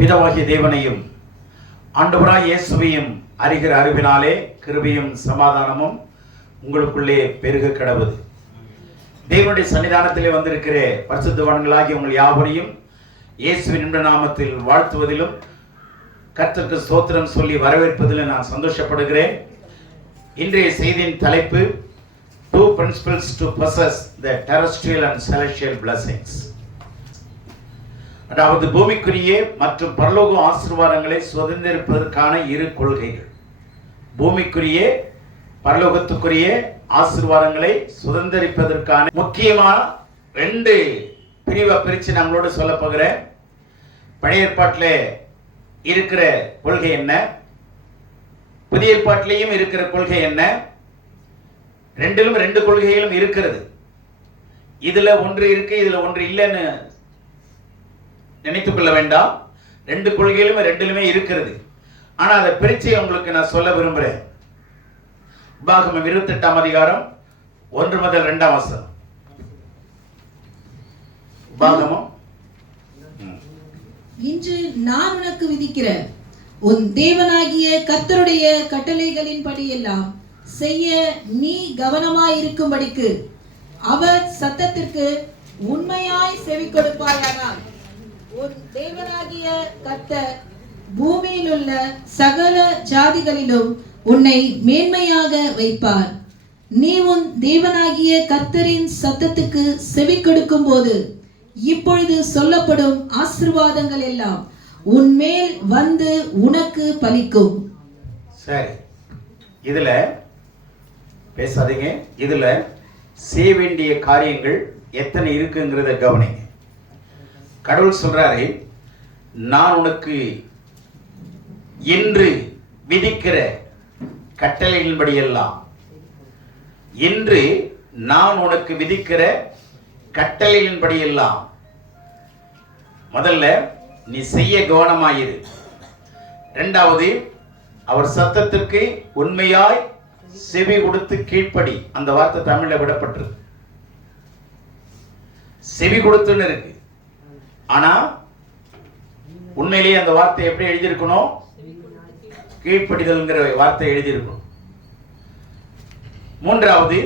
பிதாவாகிய தேவனையும் ஆண்டவராய் இயேசுவையும் அறிகிற அறிவினாலே கிருபையும் சமாதானமும் உங்களுக்குள்ளே பெருக கடவுது. தேவனுடைய சன்னிதானத்திலே வந்திருக்கிற பரிசுத்தவான்களாகிய உங்கள் யாவரையும் இயேசுவின் இன்ப நாமத்தில் வாழ்த்துவதிலும் கர்த்தருக்கு ஸ்தோத்திரம் சொல்லி வரவேற்பதிலும் நான் சந்தோஷப்படுகிறேன். இன்றைய செய்தியின் தலைப்பு Two principles to possess the terrestrial and celestial blessings. அதாவது பூமிக்குரிய மற்றும் பரலோக ஆசீர்வாதங்களை சுதந்திரிப்பதற்கான இரு கொள்கைகள். பூமிக்குரிய பரலோகத்துக்குரிய ஆசீர்வாதங்களை சுதந்திரிப்பதற்கான முக்கியமான ரெண்டு பிரிவை பிரித்து நம்மளோட சொல்ல போகிறேன். பழைய ஏற்பாட்டில் இருக்கிற கொள்கை என்ன, புதிய ஏற்பாட்டிலையும் இருக்கிற கொள்கை என்ன, ரெண்டிலும் ரெண்டு கொள்கைகளும் இருக்கிறது. இதுல ஒன்று இருக்கு இதுல ஒன்று இல்லைன்னு நினைத்துக் கொள்ள வேண்டாம். ரெண்டு கொள்கையிலும் ரெண்டிலுமே இருக்கிறது. ஆனா அதை பிரிச்சு உங்களுக்கு நான் சொல்ல விரும்புறேன். உபாகமம் 28ஆம் அதிகாரம் 1 முதல் 2ஆம் வசனம். உபாகமம். இன்று நான் உனக்கு விதிக்கிற உன் தேவனாகிய கர்த்தருடைய கட்டளைகளின்படி எல்லாம் செய்ய நீ கவனமாயிருக்கும்படிக்கு அவர் சத்தத்திற்கு உண்மையாய் செவி கொடுப்பாயானால் உன் தேவனாகிய கர்த்தர் பூமியில் உள்ள சகல ஜாதிகளிலும் உன்னை மேன்மையாக வைப்பார். நீ உன் தேவனாகிய கர்த்தரின் சத்தத்துக்கு செவி கொடுக்கும் போது இப்பொழுது சொல்லப்படும் ஆசீர்வாதங்கள் எல்லாம் உன்மேல் வந்து உனக்கு பலிக்கும். சரி, இதுல பேசாதீங்க. இதுல செய்ய வேண்டிய காரியங்கள் எத்தனை இருக்குங்கிறத கவனிங்க. கடவுள் சொல்றாரு, நான் உனக்கு இன்று விதிக்கிற கட்டளைகளின்படி எல்லாம், இன்று நான் உனக்கு விதிக்கிற கட்டளைகளின்படி எல்லாம். முதல்ல நீ செய்ய கவனமாயிரு. இரண்டாவது, அவர் சத்தத்திற்கு உண்மையாய் செவி கொடுத்து கீழ்ப்படி. அந்த வார்த்தை தமிழ்ல விடப்பட்டிருக்கு. செவி கொடுத்துன்னு இருக்கு. ஆனா உண்மையிலேயே அந்த வார்த்தை எப்படி எழுதியிருக்கணும்? கீழ்ப்படிதல்ங்கிற வார்த்தை எழுதியிருக்கணும். மூன்றாவது,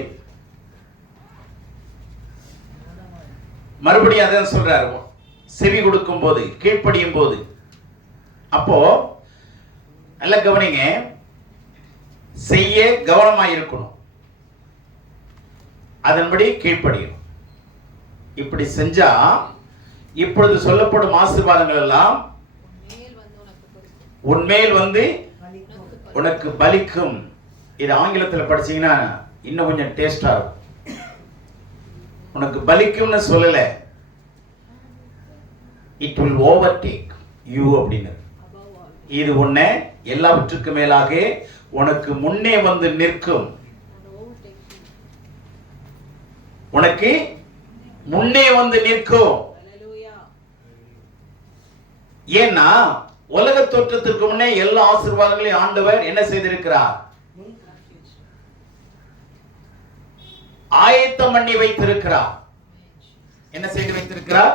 மறுபடியும் அதான் சொல்றாரு, செவி கொடுக்கும் போது, கீழ்ப்படியும் போது. அப்போ நல்ல கவனிங்க, செய்ய கவனமாயிருக்கணும், அதன்படி கீழ்ப்படியும். இப்படி செஞ்சா இப்பொழுது சொல்லப்படும் ஆசீர்வாதங்கள் எல்லாம் உன்மேல் வந்து உனக்கு பலிக்கும். இது ஆங்கிலத்தில் படிச்சீங்கன்னா இன்னும் கொஞ்சம் டேஸ்டா இருக்கும். உனக்கு பலிக்கும்னு சொல்லல, இட் வில் ஓவர்டேக் யூ அப்படின்னு. இது உன்னை எல்லாவற்றுக்கு மேலாக உனக்கு முன்னே வந்து நிற்கும். உனக்கு முன்னே வந்து நிற்கும். ஏன்னா உலக தோற்றத்திற்கு முன்னே எல்லா ஆசீர்வாதங்களையும் ஆண்டவர் என்ன செய்திருக்கிறார்? ஆயத்தம் பண்ணி வைத்திருக்கிறார். என்ன செய்து வைத்திருக்கிறார்?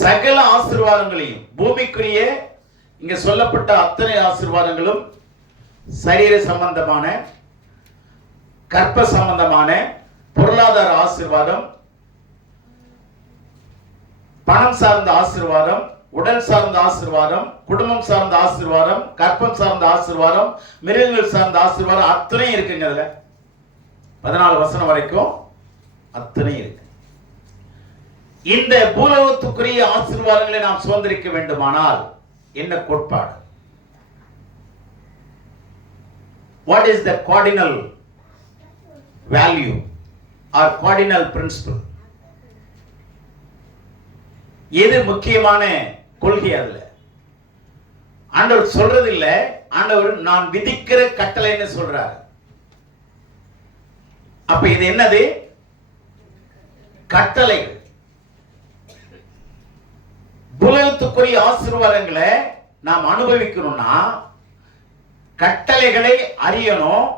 சகல ஆசீர்வாதங்களையும், பூமிக்குரிய இங்க சொல்லப்பட்ட அத்தனை ஆசீர்வாதங்களும் சரீர சம்பந்தமான, கற்ப சம்பந்தமான, பொருளாதார ஆசீர்வாதம், பணம் சார்ந்த ஆசீர்வாதம், உடல் சார்ந்த ஆசீர்வாதம், குடும்பம் சார்ந்த ஆசீர்வாதம், கற்பம் சார்ந்த ஆசீர்வாதம், மிருகங்கள் சார்ந்த ஆசீர்வாதம், அத்தனை இருக்குங்க. 14 வசனம் வரைக்கும் அத்தனை இருக்கு. இந்த பூலோகத்துக்குரிய ஆசீர்வாதங்களை நாம் சுதந்திரிக்க வேண்டுமானால் என்ன கோட்பாடு? What is the cardinal value or cardinal principle? எது முக்கியமான கொள்கை? அதுல ஆண்டவர் சொல்றது இல்ல, ஆண்டவர் நான் விதிக்கிற கட்டளைன்னு சொல்றாரு. அப்ப இது என்னது? கட்டளைகள். பூலோகத்துக்குரிய ஆசீர்வாதங்களை நாம் அனுபவிக்கணும்னா கட்டளைகளை அறியணும்.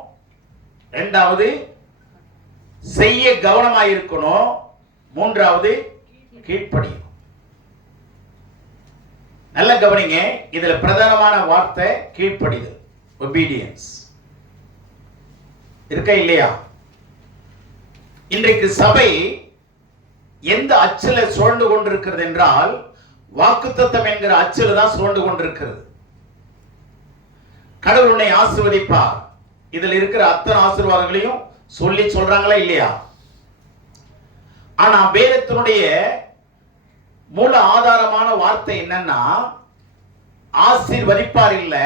இரண்டாவது, செய்ய கவனமாயிருக்கணும். மூன்றாவது, கீழ்ப்படியும். நல்ல கவனிங்க, இதுல பிரதானமான வார்த்தை கீழ்ப்படிதல், obedience. இருக்கா இல்லையா? இன்றைக்கு சபை எந்த அச்சில சுழண்டு கொண்டிருக்கிறது என்றால், வாக்குத்தத்தம் என்கிற அச்சில தான் சுழண்டு கொண்டிருக்கிறது. கடவுள் உன்னை ஆசீர்வதிப்பார், இதுல இருக்கிற அத்தனை ஆசீர்வாதங்களையும் சொல்லி சொல்றாங்களா இல்லையா? ஆனா வேதத்தினுடைய மூல ஆதாரமான வார்த்தை என்னன்னா, ஆசீர்வதிப்பார் இல்ல,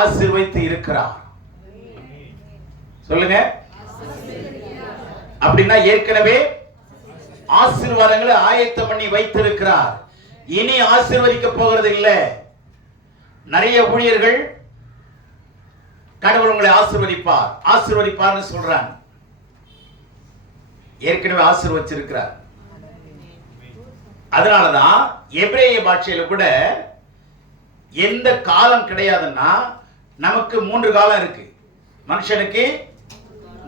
ஆசீர்வதித்து இருக்கிறார். சொல்லுங்க. அப்படின்னா ஏற்கனவே ஆசீர்வாதங்களை ஆயத்தம் பண்ணி வைத்திருக்கிறார். இனி ஆசீர்வதிக்க போகிறது இல்ல. நிறைய ஊழியர்கள் கடவுள் உங்களை ஆசீர்வதிப்பார் ஆசீர்வதிப்பார்னு சொல்றாங்க. ஏற்கனவே ஆசீர்வதிச்சிருக்கிறார். அதனாலதான் எபிரேய பாஷையில கூட எந்த காலம் கிடையாதுன்னா, நமக்கு 3 காலம் இருக்கு. மனுஷனுக்கு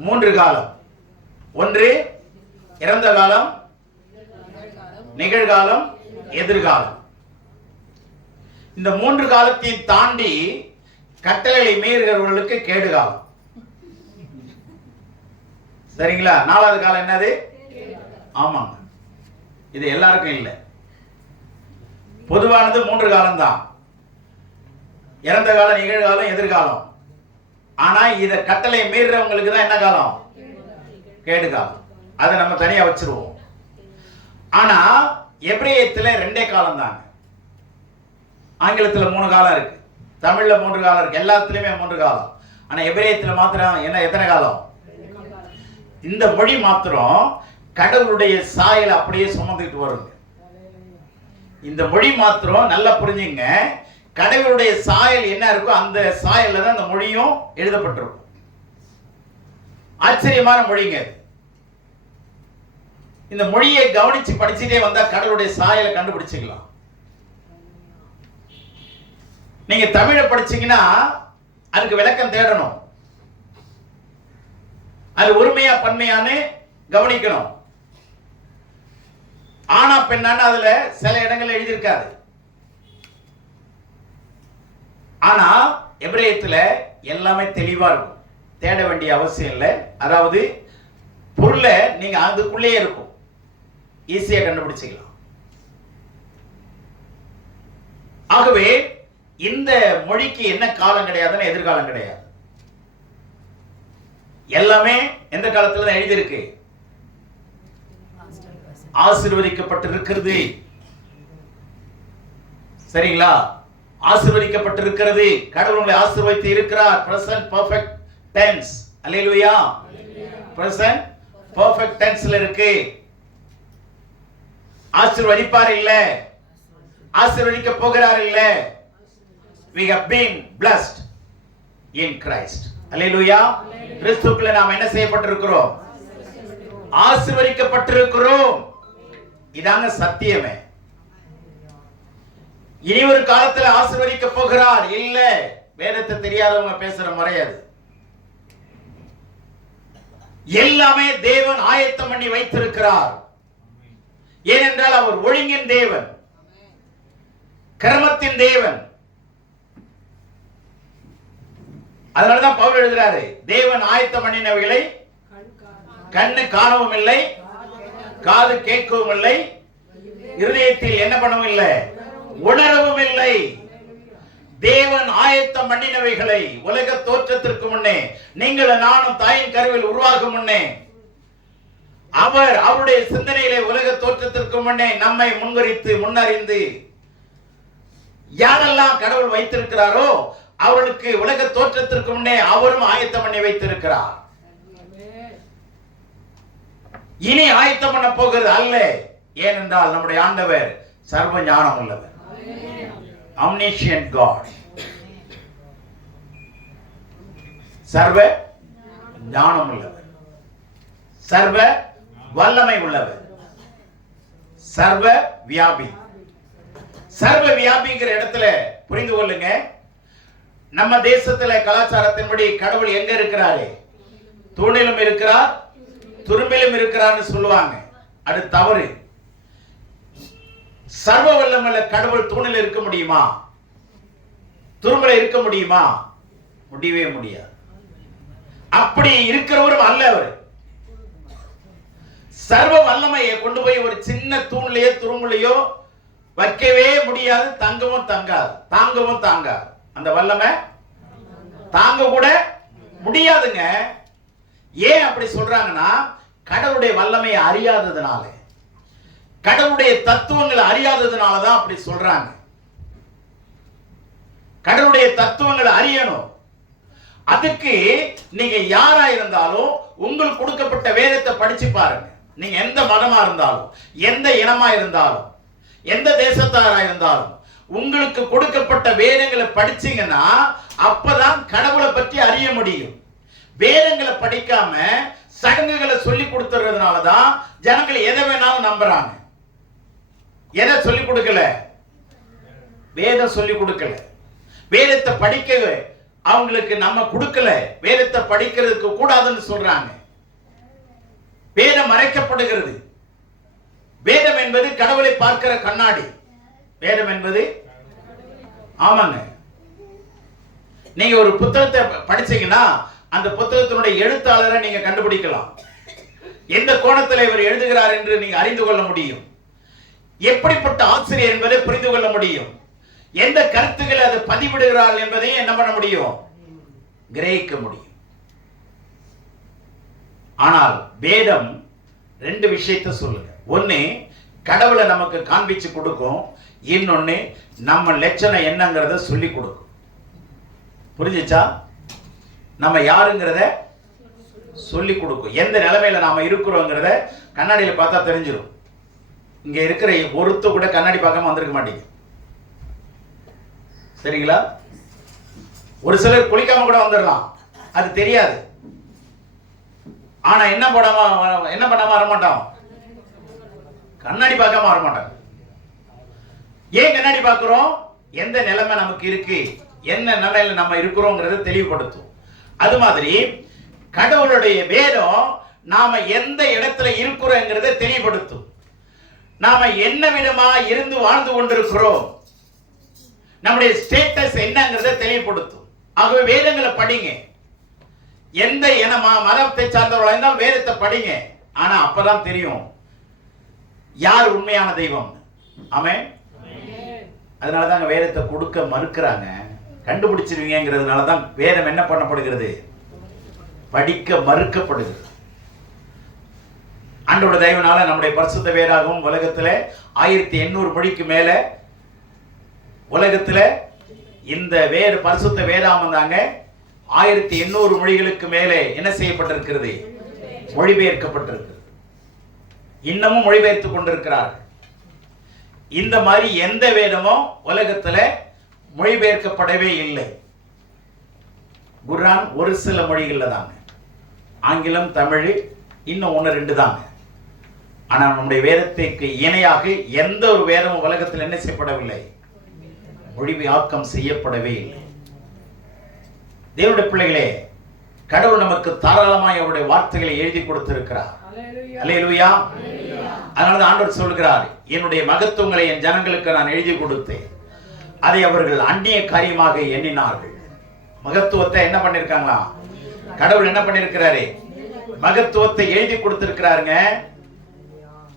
3 காலம். ஒன்று இறந்த காலம், நிகழ்காலம், எதிர்காலம். இந்த 3 காலத்தையும் தாண்டி கட்டளை மீறுகிறவர்களுக்கு கேடு காலம். சரிங்களா? 4வது காலம் என்னது? ஆமாங்க, இது எல்லாருக்கும் இல்லை. பொதுவானது 3 காலம் தான், இறந்த காலம், நிகழ்காலம், எதிர்காலம். ஆனா இத கட்டளை மீறுறவங்களுக்கு தான் என்ன காலம்? கேடு காலம். அதை நம்ம தனியா வச்சிருவோம். ஆனா எபிரேயத்துல 2 காலம் தாங்க. ஆங்கிலத்துல 3 காலம் இருக்கு, தமிழ்ல 3 காலம் இருக்கு, எல்லாத்துலயுமே 3 காலம். ஆனா எபிரேயத்துல மாத்திரம் என்ன, எத்தனை காலம்? இந்த மொழி மாத்திரம் கடவுளுடைய சாயலை அப்படியே சுமந்துட்டு வருங்க. இந்த மொழி மாத்திரம் நல்லா புரிஞ்சுங்க, கடவுளுடைய சாயல் என்ன இருக்கோ அந்த சாயல்ல தான் அந்த மொழியும் எழுதப்பட்டிருக்கும். ஆச்சரியமான மொழிங்க. இந்த மொழியை கவனிச்சு படிச்சுட்டே வந்தா கடவுளுடைய சாயலை கண்டுபிடிச்சுக்கலாம். நீங்க தமிழை படிச்சீங்கன்னா அதுக்கு விளக்கம் தேடணும், அது ஒருமையா பன்மையான்னு கவனிக்கணும். ஆனா பெண்ணான்னு அதுல சில இடங்கள்ல எழுதியிருக்காது. ஆனா எபிரேயத்துல எல்லாமே தெளிவா இருக்கும், தேட வேண்டிய அவசியம் இல்லை. அதாவது பொருளை நீங்க அதுக்குள்ளே இருக்கும், ஈஸியா கண்டுபிடிச்சிக்கலாம். ஆகவே இந்த மொழிக்கு என்ன காலம் கிடையாதுன்னு எதிர்காலம் கிடையாது. எல்லாமே எந்த காலத்துல தான் எழுதியிருக்கு? ஆசீர்வதிக்கப்பட்டிருக்கிறது. சரிங்களா? ஆசீர்வதிக்கப்பட்டிருக்கிறது. கடவுள் உங்களை ஆசீர்வதித்து இருக்கிறார். Present perfect tense. Hallelujah. Present perfect டென்ஸ்ல இருக்கு. ஆசீர்வதிப்பார் இல்ல, ஆசீர்வதிக்க போகிறார் இல்ல. We have been blessed in Christ. அல்லேலூயா. கிறிஸ்துவுக்குள்ள நாம் என்ன செய்யப்பட்டிருக்கிறோம்? ஆசீர்வதிக்கப்பட்டிருக்கிறோம். இதாங்க சத்தியமே. இனி ஒரு காலத்துல ஆசீர்வதிக்க போகிறார் இல்ல, வேதத்தை தெரியாதவங்க பேசுற முறை அது. எல்லாமே தேவன் ஆயத்தம் பண்ணி வைத்திருக்கிறார். ஏனென்றால் அவர் ஒழுங்கின் தேவன், கர்மத்தின் தேவன். அதனாலதான் பவுல் எழுதுறாரு, தேவன் ஆயத்தம் பண்ணினவைகளை கண்ணு காணவும் இல்லை, காது கேட்கவும் இல்லை, இருதயத்தில் என்ன பண்ணவும் இல்லை, உணரவும் இல்லை. தேவன் ஆயத்தம் பண்ணினவைகளை உலக தோற்றத்திற்கு முன்னே, நீங்கள் நானும் தாயின் கருவில் உருவாகும் முன்னே, அவர் அவருடைய சிந்தனையிலே உலக தோற்றத்திற்கு முன்னே நம்மை முன்வரித்து முன்னறிந்து யாரெல்லாம் கடவுள் வைத்திருக்கிறாரோ அவர்களுக்கு உலக தோற்றத்திற்கு முன்னே அவரும் ஆயத்தம் பண்ணி வைத்திருக்கிறார். இனி ஆயத்தம் பண்ண போகிறது அல்ல. ஏனென்றால் நம்முடைய ஆண்டவர் சர்வ ஞானம் உள்ளவர், omniscient God, சர்வ ஞானம் உள்ளவர், சர்வ வல்லமை உள்ளவர், சர்வ வியாபி. சர்வ வியாபிங்கிற இடத்துல புரிந்து கொள்ளுங்க, நம்ம தேசத்துல கலாச்சாரத்தின்படி கடவுள் எங்க இருக்கிறாரு? தூணிலும் இருக்கிறார், துரும்பிலும் இருக்கிறார்னு சொல்லுவாங்க. அது தவறு. சர்வ வல்லமையுள்ள கடவுள் தூணில் இருக்க முடியுமா? துரும்புல இருக்க முடியுமா? முடியவே முடியாது. அப்படி இருக்கிறவரும் அல்ல அவர். சர்வ வல்லமையை கொண்டு போய் ஒரு சின்ன தூண்லயோ துரும்புலையோ வைக்கவே முடியாது. தங்கவும் தங்காது, தாங்கவும் தாங்காது. அந்த வல்லமை தாங்க கூட முடியாதுங்க. ஏன் அப்படி சொல்றாங்கன்னா, கடவுளுடைய வல்லமையை அறியாததுனால, கடவுளுடைய தத்துவங்களை அறியாததுனால தான் அப்படி சொல்றாங்க. கடவுளுடைய தத்துவங்களை அறியணும். அதுக்கு நீங்க யாரா இருந்தாலும் உங்களுக்கு கொடுக்கப்பட்ட வேதத்தை படிச்சு பாருங்க. நீங்க எந்த மதமா இருந்தாலும், எந்த இனமா இருந்தாலும், எந்த தேசத்தாரா இருந்தாலும், உங்களுக்கு கொடுக்கப்பட்ட வேதங்களை படிச்சீங்கன்னா அப்பதான் கடவுளை பற்றி அறிய முடியும். வேதங்களை படிக்காம சடங்குகளை சொல்லி கொடுத்துறதுனால தான் ஜனங்கள் எதை வேணாலும் நம்புறாங்க. எதை சொல்லி கொடுக்கல? வேதம் சொல்லி கொடுக்கல. வேதத்தை படிக்க அவங்களுக்கு நம்ம கொடுக்கல. வேதத்தை படிக்கிறதுக்கு கூடாதுன்னு சொல்றாங்க. வேதம் மறைக்கப்படுகிறது. வேதம் என்பது கடவுளை பார்க்கிற கண்ணாடி. வேதம் என்பது, ஆமாங்க, நீங்க ஒரு புத்தகத்தை படிச்சீங்கன்னா அந்த புத்தகத்தினுடைய எழுத்தாளரை நீங்க கண்டுபிடிக்கலாம். எந்த கோணத்தில் இவர் எழுதுகிறார் என்று நீங்க அறிந்து கொள்ள முடியும். எப்படிப்பட்ட ஆசிரியர் என்பதை புரிந்து கொள்ள முடியும். எந்த கருத்துக்களை அது பதிவிடுகிறார் என்பதையும் என்ன பண்ண முடியும்? கிரகிக்க முடியும். ஆனால் வேதம் ரெண்டு விஷயத்தை சொல்லுங்க. ஒன்னு, கடவுளை நமக்கு காண்பிச்சு கொடுக்கும். இன்னொன்னு, நம்ம லட்சணம் என்னங்கிறத சொல்லி கொடுக்கும். புரிஞ்சுச்சா? நம்ம யாருங்கிறத சொல்லி கொடுக்கும். எந்த நிலைமையில நாம இருக்கிறோங்கிறத கண்ணாடியில பார்த்தா தெரிஞ்சிடும். இங்க இருக்கிற ஒருத்த கூட கண்ணாடி பார்க்காம வந்திருக்க மாட்டீங்க. சரிங்களா? ஒரு சிலர் குளிக்காம கூட வந்துடலாம், அது தெரியாது. ஆனா என்ன பண்ணாம வரமாட்டோம்? கண்ணாடி பார்க்காம வரமாட்டோம். ஏன் கண்ணாடி பார்க்கிறோம்? எந்த நிலைமை நமக்கு இருக்கு, என்ன நிலையில நம்ம இருக்கிறோங்கிறத தெளிவுபடுத்தும். அது மாதிரி கடவுளுடைய வேதம் நாம எந்த இடத்துல இருக்கிறோங்கிறத தெளிவுபடுத்தும். நாம என்ன விதமா இருந்து வாழ்ந்து கொண்டிருக்கிறோம், நம்முடைய ஸ்டேட்டஸ் என்னங்கிறத தெளிவுபடுத்தும். ஆகவே வேதங்களை படிங்க. எந்த இனமா மதத்தை சார்ந்தவர்களா இருந்தாலும் வேதத்தை படிங்க. ஆனா அப்பதான் தெரியும் யார் உண்மையான தெய்வம். ஆமென். அதனாலதான் வேதத்தை கொடுக்க மறுக்கிறாங்க. கண்டுபிடிச்சிருவீங்கிறதுனாலதான் வேதம் என்ன பண்ணப்படுகிறது? படிக்க மறுக்கப்படுகிறது. ஆண்டவருடைய தயவுனால நம்முடைய பரிசுத்த வேதாகமும் உலகத்துல 1800 மொழிக்கு மேல உலகத்துல இந்த பரிசுத்த வேதாகம் தாங்க 1800 மொழிகளுக்கு மேலே என்ன செய்யப்பட்டிருக்கிறது? மொழிபெயர்க்கப்பட்டிருக்கிறது. இன்னமும் மொழிபெயர்த்துக் கொண்டிருக்கிறார்கள். இந்த மாதிரி எந்த வேதமும் உலகத்துல மொழிபெயர்க்கப்படவே இல்லை. குர்ஆன் ஒரு சில மொழிகள்ல தாங்க, ஆங்கிலம், தமிழ், இன்னும் 1-2 தாங்க. ஆனால் நம்முடைய வேதத்திற்கு இணையாக எந்த ஒரு வேதமும் உலகத்தில் என்ன செய்யப்படவில்லை? மொழிபெயாக்கம் செய்யப்படவே இல்லை. தேவனுடைய பிள்ளைகளே, கடவுள் நமக்கு தாராளமாய் அவருடைய வார்த்தைகளை எழுதி கொடுத்திருக்கிறார். அல்லேலூயா. அதனால ஆண்டவர் சொல்கிறார், என்னுடைய மகத்துவங்களை என் ஜனங்களுக்கு நான் எழுதி கொடுத்தேன், அதை அவர்கள் அந்நிய காரியமாக எண்ணினார்கள். மகத்துவத்தை என்ன பண்ணிருக்காங்களா? கடவுள் என்ன பண்ணிருக்கிறாரு? மகத்துவத்தை எழுதி கொடுத்திருக்கிறாருங்க.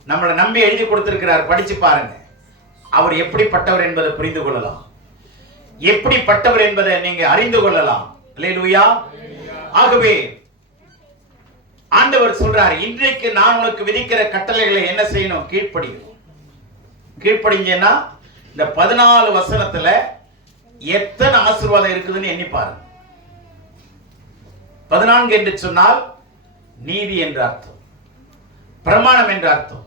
நம்மளை நம்பி எழுதி கொடுத்திருக்கிறார். படிச்சு பாருங்க. அவர் எப்படிப்பட்டவர் என்பதை புரிந்து கொள்ளலாம். எப்படிப்பட்டவர் என்பதை நீங்க அறிந்து கொள்ளலாம். அல்லேலூயா. ஆகவே ஆண்டவர் சொல்றார், இன்றைக்கு நான் உனக்கு விதிக்கிற கட்டளைகளை என்ன செய்யணும்? கீழ்ப்படியணும். கீழ்ப்படிஞ்சேன்னா இந்த 14 வசனத்துல எத்தனை ஆசீர்வாதம் இருக்குதுன்னு எண்ணி பாருங்க. 14 என்று சொன்னால் நீதி என்ற அர்த்தம், பிரமாணம் என்ற அர்த்தம்.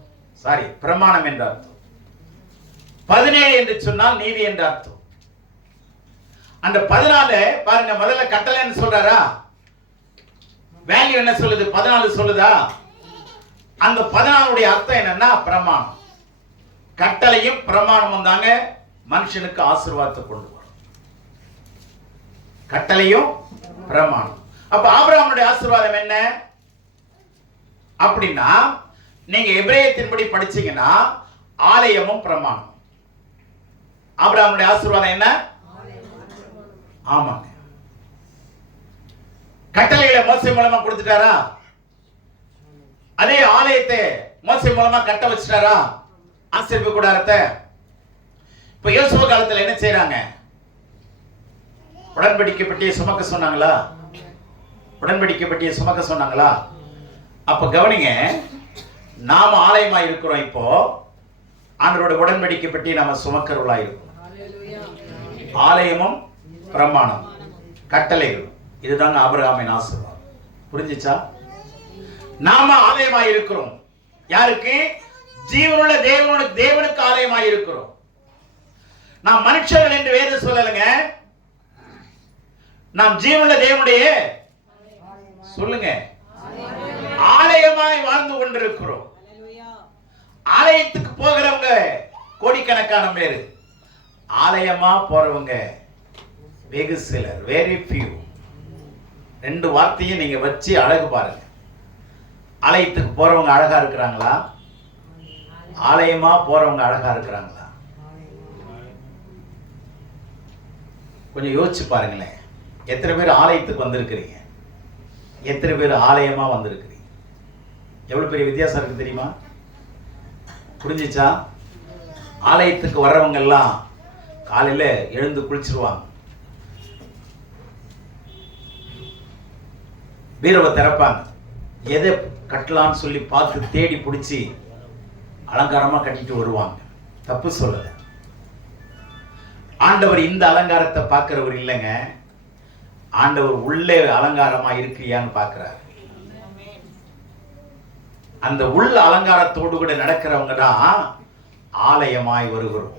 பிரமாணம் என்ற அர்த்தம். 17 என்று சொன்னால் நீதி என்ற அர்த்தம். அந்த 14 பாருங்க, முதல்ல கட்டளைன்னு சொல்றாரா? வேல்யூ என்ன சொல்லுது? 14 சொல்லுதா? அந்த 14 அர்த்தம் என்னன்னா பிரமாணம். கட்டளையும் பிரமாணமும் தாங்க மனுஷனுக்கு ஆசீர்வாதத்தை கொண்டு வரும். கட்டளையும் பிரமாணம். அப்ப ஆபிரகாமுடைய ஆசீர்வாதம் என்ன அப்படின்னா, நீங்க எபிரேயத்தின்படி படிச்சீங்கன்னா ஆலயமும் பிரமாணம். ஆபிரகாமுடைய ஆசீர்வாதம் என்ன? ஆமாங்க. கட்டளைகளை மோசே மூலமா கொடுத்துட்டாரா? அதே ஆலயத்தை மோசே மூலமா கட்ட வச்சுட்டாரா? ஆசீர்வாத கூடாரத்தை. இப்ப யோசுவா காலத்துல என்ன செய்யறாங்க? உடன்படிக்கை பெட்டியை சுமக்க சொன்னாங்களா? உடன்படிக்கை பெட்டியை சுமக்க சொன்னாங்களா? அப்ப கவனிங்க, நாம ஆலயமா இருக்கிறோம். இப்போ ஆண்டவரோட உடன்படிக்கை பெட்டியை நாம சுமக்கிறவளா இருக்கும். ஆலயமும் பிரமாணம் கட்டளைகள், இதுதாங்க ஆபிரகாமின் ஆசீர்வாதம். புரிஞ்சுச்சா? நாம ஆலயமா இருக்கிறோம். யாருக்கு? ஜீவனுள்ள தேவனுக்கு ஆலயமா இருக்கிறோம். நாம் மனுஷர்கள் என்று வேறு சொல்லலைங்க. நாம் ஜீவனுள்ள தேவனுடைய சொல்லுங்க ஆலயமாய் வாழ்ந்து கொண்டிருக்கிறோம். ஆலயத்துக்கு போகிறவங்க கோடிக்கணக்கான பேரு, ஆலயமா போறவங்க வெகு சிலர், வெரி few. ரெண்டு வார்த்தையும் நீங்க வச்சு அழகு பாருங்க. ஆலயத்துக்கு போறவங்க அழகா இருக்கிறாங்களா? ஆலயமா போறவங்க அழகா இருக்கிறாங்களா? கொஞ்சம் யோசிச்சு பாருங்களேன். எத்தனை பேர் ஆலயத்துக்கு வந்திருக்கிறீங்க? எத்தனை பேர் ஆலயமா வந்திருக்கிறீங்க? எவ்வளவு பெரிய வித்தியாசம் இருக்கு தெரியுமா? புரிஞ்சிச்சா? ஆலயத்துக்கு வர்றவங்க எல்லாம் காலையில எழுந்து குளிச்சிருவாங்க, பீரவை திறப்பாங்க, எதை கட்டலான்னு சொல்லி பார்த்து தேடி பிடிச்சி அலங்காரமா கட்டிட்டு வருவாங்க. தப்பு சொல்லல. ஆண்டவர் இந்த அலங்காரத்தை பார்க்கிறவர் இல்லைங்க. ஆண்டவர் உள்ளே அலங்காரமா இருக்கிறியான்னு பார்க்கிறார். அந்த உள்ள அலங்காரத்தோடு கூட நடக்கிறவங்க தான் ஆலயமாய் வருகிறோம்.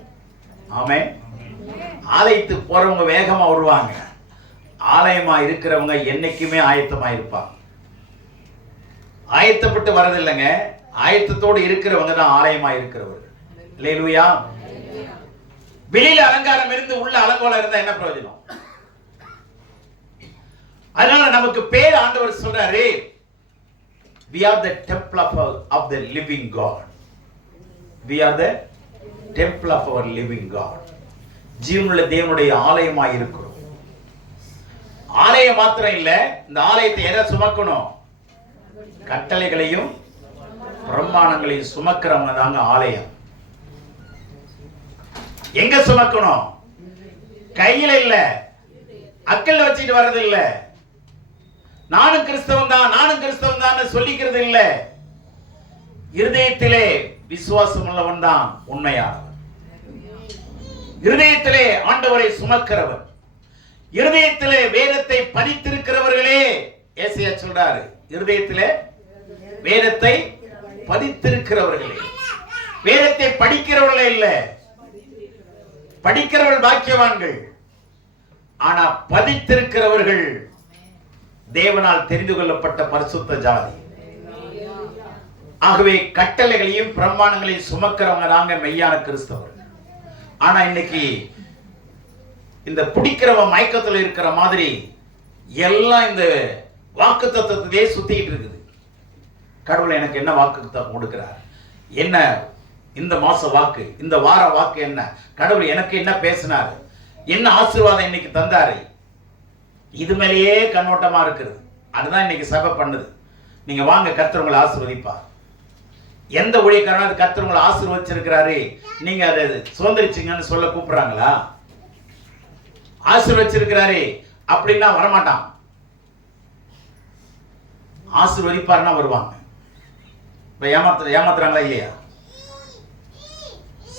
ஆமென். ஆலயத்துக்கு போறவங்க வேகமா வருவாங்க. ஆலயமா இருக்கிறவங்க என்னைக்குமே ஆயத்தமா இருப்பாங்க. ஆயத்தப்பட்டு வரதில்லைங்க, ஆயத்தத்தோடு இருக்கிறவங்க தான் ஆலயமா இருக்கிறவர்கள். அல்லேலூயா. வெளியில அலங்காரம் இருந்து உள்ள அலங்கோலம் இருந்தா என்ன பிரயோஜனம்? அதனால நமக்கு பேர் ஆண்டவர் சொல்றாரு, we are the temple of the living God. We are the temple of our living God. ஜீவனுள்ள தேவனுடைய ஆலயமாய் இருக்கிறோம். ஆலயம் மாத்திரம் இல்ல, இந்த ஆலயத்தை எதை சுமக்கணும்? கட்டளைகளையும் பிரமாணங்களையும் சுமக்கிறவங்க தாங்க ஆலயம். எங்க சுமக்கணும்? கையில இல்ல, அக்கல்ல வச்சுட்டு வர்றது இல்ல. நானும் கிறிஸ்தவன் தான் சொல்லிக்கிறது இல்ல. இருதயத்திலே விசுவாசம் உள்ளவன் தான் உண்மையானவன். இருதயத்திலே ஆண்டவரை சுமக்கிறவன், இருதயத்திலே வேதத்தை பதித்திருக்கிறவர்களே. ஏசாயா சொல்றாரு, இருதயத்திலே வேதத்தை பதித்திருக்கிறவர்களே. வேதத்தை படிக்கிறவர்களே இல்ல, படிக்கிறவர்கள் பாக்கியவான்கள். ஆனா பதித்திருக்கிறவர்கள் தேவனால் தெரிந்து கொள்ளப்பட்ட பரிசுத்த ஜாதி. ஆகவே கட்டளைகளையும் பிரமாணங்களையும் சுமக்கிறவங்க நாங்க மெய்யான கிறிஸ்தவர்கள். ஆனா இன்னைக்கு இந்த பிடிக்கிறவன் மயக்கத்தில் இருக்கிற மாதிரி எல்லாம் இந்த வாக்கு தத்துவத்திலே சுத்திட்டு இருக்குது. கடவுள் எனக்கு என்ன வாக்கு கொடுக்கிறார், என்ன இந்த மாச வாக்கு, இந்த வார வாக்கு என்ன, கடவுள் எனக்கு என்ன பேசினாரு, என்ன ஆசீர்வாதம் இன்னைக்கு தந்தாரு, இது மேலேயே கண்ணோட்டமா இருக்குது. அதுதான் இன்னைக்கு சபை பண்ணுது. நீங்க வாங்க, கர்த்தர் உங்களை ஆசீர்வதிப்பார். எந்த ஊழியக்காரனாவது கர்த்தர் உங்களை ஆசீர்வதிச்சிருக்கிறாரு, நீங்க அதை சுதந்திரிச்சிங்கன்னு சொல்ல கூப்பிடுறாங்களா? ஆசீர்வதிச்சிருக்கிறாரு அப்படின்னா வரமாட்டான். ஆசீர்வதிப்பார்னா வருவாங்க. இப்ப ஏமாத்துறாங்களா இல்லையா?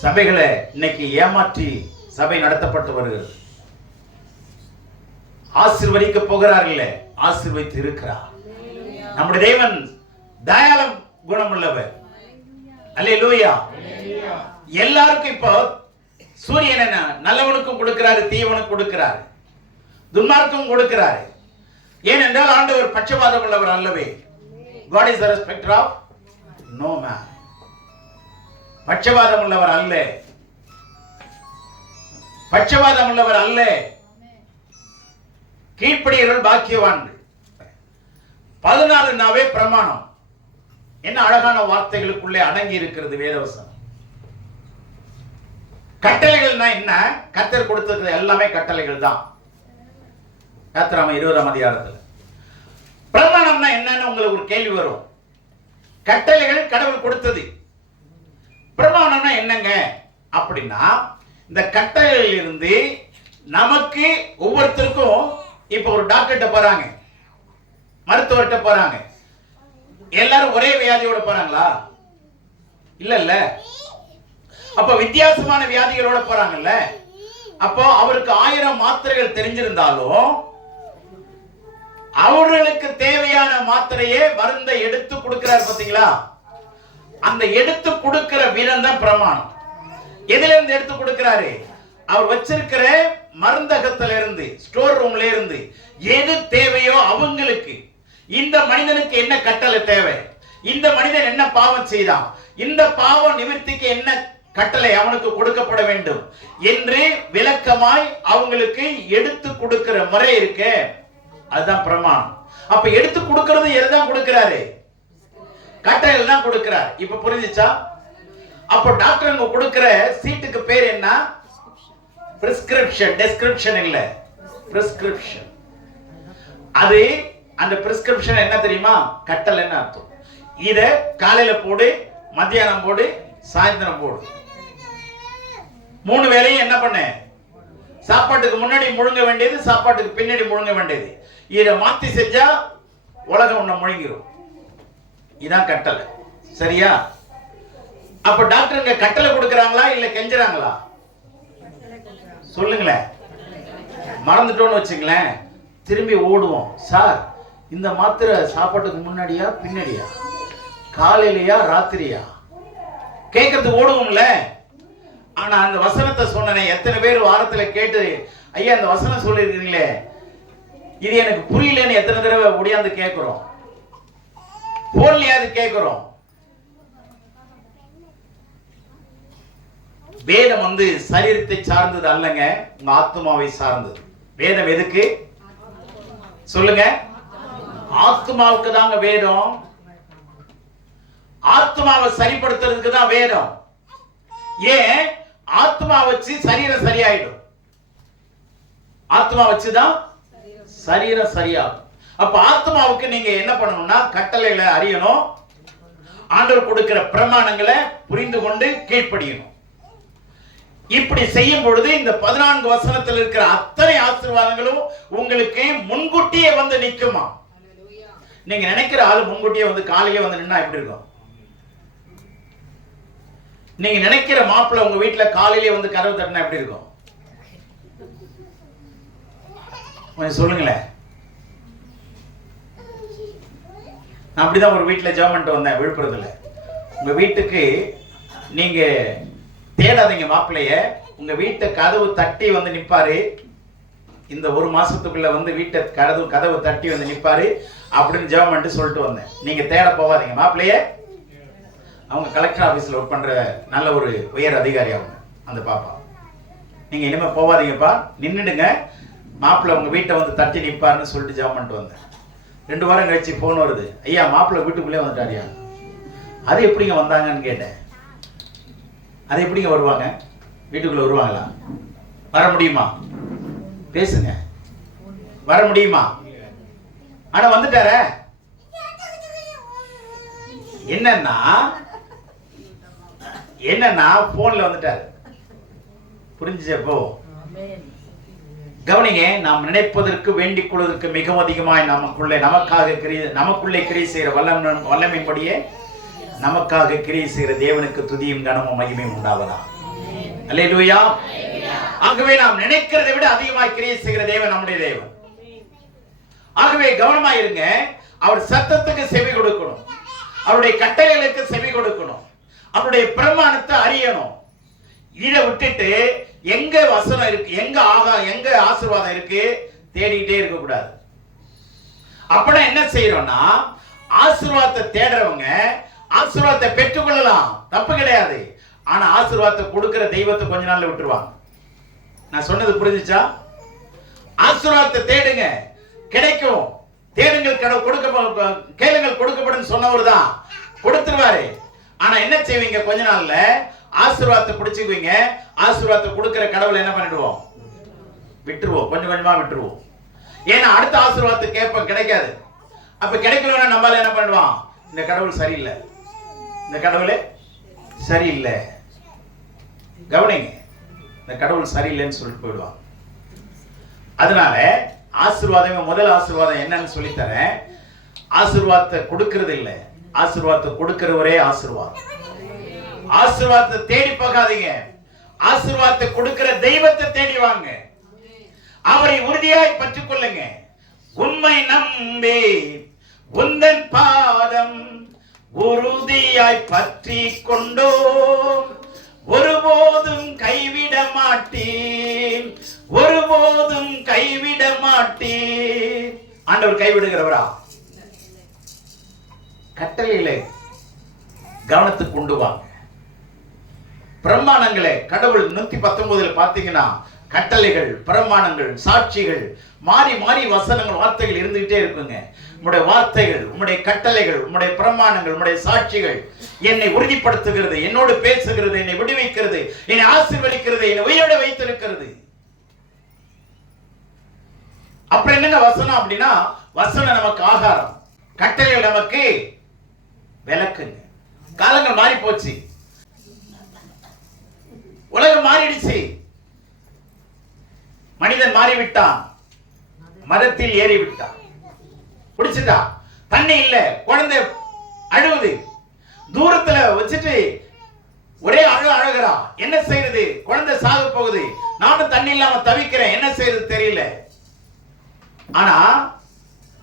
சபைகளை இன்னைக்கு ஏமாற்றி சபை நடத்தப்பட்டு வருகிறது. ஆசீர்வதிக்க போகிறார்கள், ஆசீர்வதித்து இருக்கிறார். நம்முடைய தேவன் தயாளம் குணமுள்ளவர். அல்லேலூயா. எல்லாருக்கும் இப்போ சூரியன் என்ன நல்லவனுக்கும் கொடுக்கிறாரு, தீவனுக்கும் கொடுக்கிறாரு, துன்மார்க்கும் கொடுக்கிறாரு. ஏனென்றால் ஆண்டவர் பட்சபாதம் உள்ளவர் அல்லவே. God is the respecter of no man. பட்சபாதம் உள்ளவர் அல்ல, பட்சபாதம் உள்ளவர் அல்ல. கீழ்ப்படியவர்கள் பாக்கியவான்கள். 14 நாவே பிரமாணம். என்ன அழகான வார்த்தைகளுக்குள்ளே அடங்கி இருக்கிறது வேதவசனம். கட்டளைகள்னா என்ன? கர்த்தர் கொடுத்தது எல்லாமே கட்டளைகள் தான். யாத்திராம 20ஆம் அதிகாரத்தில். பிரமாணம்னா என்னன்னு உங்களுக்கு ஒரு கேள்வி வரும். கட்டளைகள் கடவுள் கொடுத்தது. பிரமாணம்னா என்னங்க அப்படின்னா, இந்த கட்டளையில் இருந்து நமக்கு ஒவ்வொருத்தருக்கும், இப்ப ஒரு டாக்டர்கிட்ட போறாங்க, மருத்துவர்கிட்ட போறாங்க, எல்லாரும் ஒரே வியாதியோட போறாங்களா? இல்ல. அப்ப வித்தியாசமான வியாதிகளோட போறாங்கல்ல. அப்போ அவருக்கு 1000 மாத்திரைகள் தெரிஞ்சிருந்தாலும் அவர்களுக்கு தேவையான மாத்திரையே மருந்தை எடுத்து கொடுக்கிறார். பாத்தீங்களா? அந்த எடுத்து கொடுக்கிற விதம் தான் பிரமாணம். எதுல இருந்து எடுத்து கொடுக்கிறாரு? அவர் வச்சிருக்கிற மருந்தகத்துல இருந்து, ஸ்டோர் ரூம்ல இருந்து எது தேவையோ அவங்களுக்கு, இந்த மனிதனுக்கு என்ன கட்டளை தேவை, இந்த மனிதன் என்ன பாவம் செய்தான், இந்த பாவம் நிவர்த்திக்கு என்ன கட்டளை அவனுக்கு கொடுக்கப்பட வேண்டும் என்று விளக்கமாய் அவங்களுக்கு எடுத்து கொடுக்கிற முறை இருக்கு. அதுதான் பிரமாணம். அப்ப எடுத்து கொடுக்கிறது எதுதான் கொடுக்கிறாரு? கட்டளை தான் கொடுக்கிறார். இப்ப புரிஞ்சுச்சா? அப்ப டாக்டர் கொடுக்கிற சீட்டுக்கு பேர் என்ன? பிரிஸ்கிரிப்ஷன். டெஸ்கிரிப்ஷன் இல்ல, பிரிஸ்கிரிப்ஷன். அது அந்த பிரிஸ்கிரிப்ஷன் என்ன தெரியுமா? கட்டளைன்னு அர்த்தம். இத காலையில போடு, மத்தியானம் போடு, சாயந்தரம் போடு. 3 வேளையும் என்ன பண்ண? சாப்பாட்டுக்கு முன்னாடி முழுங்க வேண்டியது, சாப்பாட்டுக்கு பின்னாடி முழுங்க வேண்டியது. இத மாத்தி செஞ்சா உலகம் உன்னை முழுங்கிரும். இதான் கட்டளை. சரியா? அப்ப டாக்டருங்க கட்டளை கொடுக்கறாங்களா இல்ல கெஞ்சுறாங்களா? சொல்லுங்களேன். மறந்துட்டோம்னு வச்சுங்களேன், திரும்பி ஓடுவோம். சார், இந்த மாத்திரை சாப்பாட்டுக்கு முன்னாடியா பின்னாடியா, காலையிலயா ராத்திரியா, கேட்கறதுக்கு ஓடுவோம்ல. ஆனா அந்த வசனத்தை சொன்னேன். எத்தனை பேர் வாரத்துல கேட்டு, ஐயா அந்த வசனம் சொல்லிருக்கீங்களே, இது எனக்கு புரியலன்னு எத்தனை தடவை ஓடியாந்து கேட்கிறோம். போன்லயாவது கேட்கிறோம். வேதம் சரீரத்தை சார்ந்தது அல்லங்க, உங்க ஆத்மாவை சார்ந்தது. வேதம் எதுக்கு சொல்லுங்க? ஆத்மாவுக்கு தாங்க வேதம். ஆத்மாவை சரிப்படுத்துறதுக்கு தான் வேதம். ஏன்? ஆத்மா வச்சு சரீரம் சரியாயிடும். ஆத்மா வச்சுதான் சரீரம் சரியாகும். அப்ப ஆத்மாவுக்கு நீங்க என்ன பண்ணணும்னா கட்டளைகளை அறியணும், ஆண்டவர் கொடுக்கிற பிரமாணங்களை புரிந்து கொண்டு கீழ்ப்படியணும். இப்படி செய்யும் பொழுது இந்த 14 வசனத்தில் இருக்கிற அத்தனை ஆசீர்வாதங்களும் உங்களுக்கு முன்கூட்டியே வந்து நிக்குமா? நீங்க நினைக்கிற ஆளு முன்கூட்டியே காலையிலே நின்னா எப்படி இருக்கும்? நீங்க நினைக்கிற மாப்பிள்ளை உங்க வீட்டுல காலையிலே கதவு தட்டினா எப்படி இருக்கும்? கொஞ்சம் சொல்லுங்களேன். நான் அப்படிதான் ஒரு வீட்டுல ஜெபம் பண்ணிட்டு வந்தேன், விழுப்புரத்துல. உங்க வீட்டுக்கு நீங்க தேடாதீங்க மாப்பிள்ளைய, உங்க வீட்டை கதவு தட்டி நிப்பாரு. இந்த 1 மாசத்துக்குள்ள வீட்டை கதவு தட்டி நிப்பாரு அப்படின்னு ஜெபம் பண்ணிட்டு சொல்லிட்டு வந்தேன். நீங்க தேட போவாதீங்க மாப்பிள்ளைய. அவங்க கலெக்டர் ஆபீஸ்ல ஒர்க் பண்ற நல்ல ஒரு உயர் அதிகாரி அவங்க, அந்த பாப்பா. நீங்க இனிமே போவாதீங்கப்பா, நின்னுடுங்க, மாப்பிள்ளை உங்க வீட்டை தட்டி நிப்பாருன்னு சொல்லிட்டு ஜெபம் பண்ணிட்டு வந்தேன். 2 வாரம் கழிச்சு போன் வருது, ஐயா மாப்பிள்ளை வீட்டுக்குள்ளே வந்துட்டாரியா. அது எப்படிங்க வந்தாங்கன்னு கேட்டேன். அது எப்படிங்க வருவாங்க? வீட்டுக்குள்ள வருவாங்களா? வர முடியுமா? பேசுங்க. வர முடியுமா? ஆனா வந்துட்டார. என்னன்னா போன்ல வந்துட்டாரு. புரிஞ்சப்போ கவனிங்க. நாம் நினைப்பதற்கு வேண்டிக் கொள்வதற்கு மிகவும் அதிகமாய் நமக்குள்ளே கிரியை செய்கிற வல்லமையின்படியே நமக்காக கிரியை செய்கிற தேவனுக்கு துதியும் கனமும் மகிமையும் உண்டாவதா. அல்லேலூயா. ஆகவே நாம் நினைக்கிறதை விட அதிகமாய் கிரியை செய்கிற தேவன் நம்முடைய தேவன். ஆகவே கவனமாயிருங்க. அவர் சத்தத்துக்கு செவி கொடுக்கணும், அவருடைய கட்டளைகளுக்கு செவி கொடுக்கணும், அவருடைய பிரமாணத்தை அறியணும். இதை விட்டுட்டு எங்க வசனம் இருக்கு, எங்க ஆசீர்வாதம் இருக்கு தேடிக்கிட்டே இருக்க கூடாது. அப்பனா என்ன செய்யறோம்னா, ஆசீர்வாதத்தை தேடுறவங்க ஆசீர்வாதத்தை பெற்றுக்கொள்ளலாம், தப்பு கிடையாது. ஆனா ஆசீர்வாதத்தை கொடுக்கிற தெய்வத்தை கொஞ்ச நாள்ல விட்டுருவாங்க. நான் சொன்னது புரிஞ்சுச்சா? ஆசீர்வாதத்தை தேடுங்க, கிடைக்கும். தேடுங்கள், கேளுங்கள் கொடுக்கப்படும் சொன்னவர் தான் கொடுத்துருவாரு. ஆனா என்ன செய்வீங்க, கொஞ்ச நாள்ல ஆசீர்வாதத்தை பிடிச்சுக்குவீங்க. ஆசீர்வாதத்தை கொடுக்கிற கடவுளை என்ன பண்ணிடுவோம், விட்டுருவோம், கொஞ்சம் கொஞ்சமா விட்டுருவோம். ஏன்னா அடுத்த ஆசீர்வாதத்தை கேட்போம், கிடைக்காது. அப்ப கிடைக்கலன்னா நம்மளால என்ன பண்ணுவான், இந்த கடவுள் சரியில்லை, இந்த கடவுளே சரியில்லை, கவனிங்க, இந்த கடவுள் சரியில்லைன்னு சொல்லிட்டு போயிடுவான். அதனால ஆசீர்வாதம், முதல் ஆசீர்வாதம் என்னன்னு சொல்லித்தரேன். ஆசீர்வாதத்தை கொடுக்கிறது இல்லை, ஆசீர்வாதத்தை கொடுக்கிறவரே ஆசீர்வாதம். ஆசீர்வாதத்தை தேடி போகாதீங்க, ஆசீர்வாதத்தை கொடுக்கிற தெய்வத்தை தேடி வாங்க. அவரை உறுதியாய் பற்றிக் கொள்ளுங்க. உண்மை நம்பி உந்தன் பாதம் உறுதியாய் பற்றி கொண்டோ ஒருபோதும் கைவிட மாட்டேன், ஒருபோதும் கைவிட மாட்டேன். ஆண்டவர் கைவிடுகிறவரா? கட்டளையிலே கவனத்துக்கு கொண்டு வாங்க. பிரமாணங்களே, கடவுள் 119 பாத்தீங்கன்னா கட்டளைகள், பிரமாணங்கள், சாட்சிகள், மாறி மாறி வசனங்கள், வார்த்தைகள் இருந்துகிட்டே இருக்குங்க. உம்முடைய வார்த்தைகள், உம்முடைய கட்டளைகள், உம்முடைய பிரமாணங்கள், உம்முடைய சாட்சிகள் என்னை உறுதிப்படுத்துகிறது, என்னோடு பேசுகிறது, என்னை விடுவிக்கிறது, என்னை ஆசீர்வதிக்கிறது, என்னை உயிரோட வைத்திருக்கிறது. அப்புறம் என்னங்க வசனம் அப்படின்னா, வசனம் நமக்கு ஆகாரம், கட்டளைகள் நமக்கு விளக்குங்க. காலங்கள் மாறி போச்சு, உலகம் மாறிடுச்சு, மனிதன் மாறிவிட்டான், மதத்தில் ஏறி விட்டான், பிடிச்சிட்டா, தண்ணி இல்ல, குழந்தை அழுவுது, தூரத்துல வச்சுட்டு ஒரே அழுகிறா, என்ன செய்யறது, குழந்தை சாக போகுது, நானும் தண்ணி இல்லாம தவிக்கிறேன், என்ன செய்யறது தெரியல. ஆனா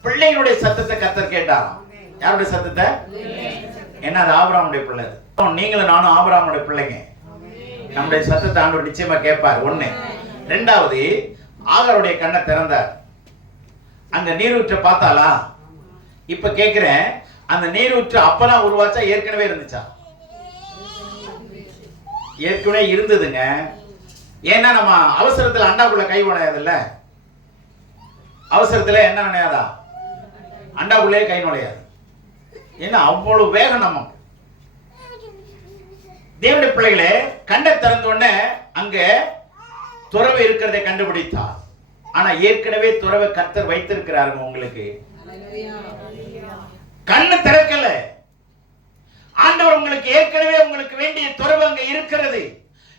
பிள்ளைகளுடைய சத்தத்தை கர்த்தர் கேட்டாராம். யாருடைய சத்தத்தை? என்ன, அது ஆபிரகாமுடைய பிள்ளை. நீங்களும் நானும் ஆபிரகாமுடைய பிள்ளைங்க. நம்முடைய சத்தத்தை ஆண்டவர் நிச்சயமா கேட்பார். ஒண்ணு. ரெண்டாவது, ஆகாருடைய கண்ணை திறந்தார், அங்க நீரூற்றை பார்த்தாளா? இப்ப கேக்குறேன், அந்த நீரூற்று அப்பதான் உருவாச்சா, ஏற்கனவே இருந்துச்சா? ஏற்கனவே இருந்ததுங்க. ஏன்னா நம்ம அவசரத்துல அண்டாக்குள்ள கை உடையாதுல்ல, அவசரத்துல என்ன நினையாதா, அண்டாக்குள்ளே கை நுழையாது. ஏன்னா அவ்வளவு வேகம் நம்ம. தேவனுடைய பிள்ளைகளே, கண்ணை திறந்த உடனே அங்க துறவு இருக்கிறதை கண்டுபிடித்தார். ஆனா ஏற்கனவே துறவை கர்த்தர் வைத்திருக்கிறாருங்க உங்களுக்கு. கண்ணு திறக்கல, ஆண்டவர் உங்களுக்கு ஏற்கனவே உங்களுக்கு வேண்டிய துறவு அங்க இருக்கிறது,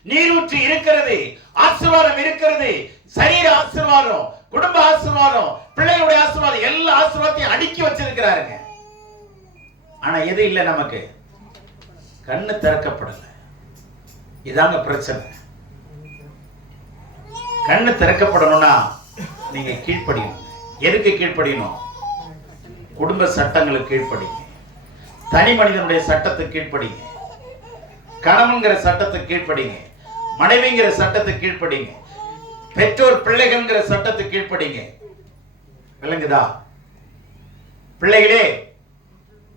நீரூற்று இருக்கிறது, ஆசீர்வாதம் இருக்கிறது, சரீர ஆசீர்வாதம், குடும்ப ஆசீர்வாதம், பிள்ளைகளுடைய ஆசீர்வாதம், எல்லா ஆசீர்வாதத்தையும் அடுக்கி வச்சிருக்கிறாருங்க. ஆனா எது இல்ல, நமக்கு கண்ணு திறக்கப்படல. இதாங்க பிரச்சனை. கண்ணு திறக்கப்படணும்னா நீங்க கீழ்ப்படியணும். எதுக்கு கீழ்ப்படியணும்? குடும்ப சட்டங்களுக்கு கீழ்ப்படிங்க, தனி மனிதனுடைய சட்டத்துக்கு கீழ்ப்படிங்க, கணவன்கிற சட்டத்துக்கு கீழ்ப்படிங்க, மனைவிங்கிற சட்டத்துக்கு கீழ்ப்படிங்க, பெற்றோர் பிள்ளைகள்ங்கிற சட்டத்துக்கு கீழ்ப்படிங்க. விளங்குதா? பிள்ளைகளே,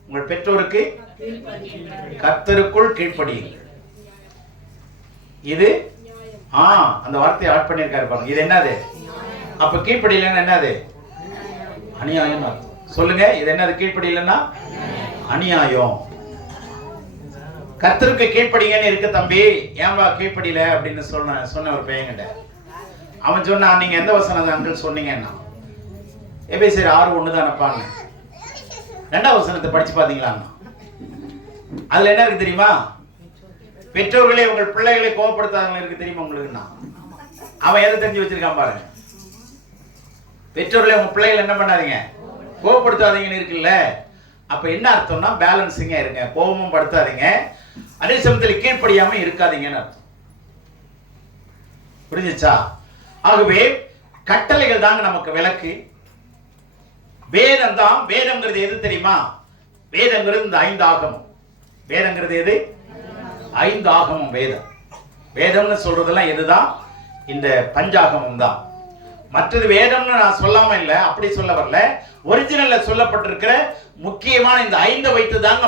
உங்கள் பெற்றோருக்கு கர்த்தருக்குள் கீழ்ப்படியுங்கள். இது அந்த வார்த்தையை ஆட் பண்ணியிருக்காரு பாருங்க. இது என்னது? அப்ப கீழ்ப்படியலன்னா என்னது? அநியாயம் அர்த்தம். சொல்லுங்க, இது என்னது? கீழ்ப்படியலன்னா அநியாயம். கர்த்தருக்கு கீழ்ப்படிங்கன்னு இருக்கு தம்பி, ஏன்பா கீழ்ப்படியல அப்படின்னு சொன்ன ஒரு பையன்கிட்ட. அவன் சொன்னா, நீங்க எந்த வசனம் அன்று சொன்னீங்கன்னா, எபேசியர் 6:1 தானப்பாங்க. 2ஆம் வசனத்தை படிச்சு பாத்தீங்களா? அதுல என்ன இருக்கு தெரியுமா? பெற்றோர்களே உங்கள் பிள்ளைகளை கோபப்படுத்தாதவங்க இருக்கு தெரியுமா உங்களுக்கு? அவன் எதை தெரிஞ்சு வச்சிருக்கான் பாருங்க. பெற்றோர்களே உங்க பிள்ளைகளை என்ன பண்ணாதீங்க, கோபப்படுத்தாதீங்கன்னு இருக்குல்ல. அப்ப என்ன அர்த்தம்னா, பேலன்சிங்கா இருங்க, கோபமும் படுத்தாதீங்க, அதே சமயத்தில் கீழ்ப்படியாம இருக்காதீங்கன்னு அர்த்தம். புரிஞ்சுச்சா? ஆகவே கட்டளைகள் தாங்க நமக்கு விளக்கு. வேதம் தான். வேதம்ங்கிறது எது தெரியுமா? வேதங்கிறது இந்த 5 ஆகமம். வேதங்கிறது எது? 5 ஆகமம். வேதம் வேதம்னு சொல்றதெல்லாம் எதுதான்? இந்த பஞ்சாகமம் தான். மற்றது வேதம்னு நான் சொல்லாம இல்ல, அப்படி சொல்ல வரல. ஒரிஜினல்ல சொல்லப்பட்டிருக்கிற முக்கியமான இந்த 5 வைத்து தாங்க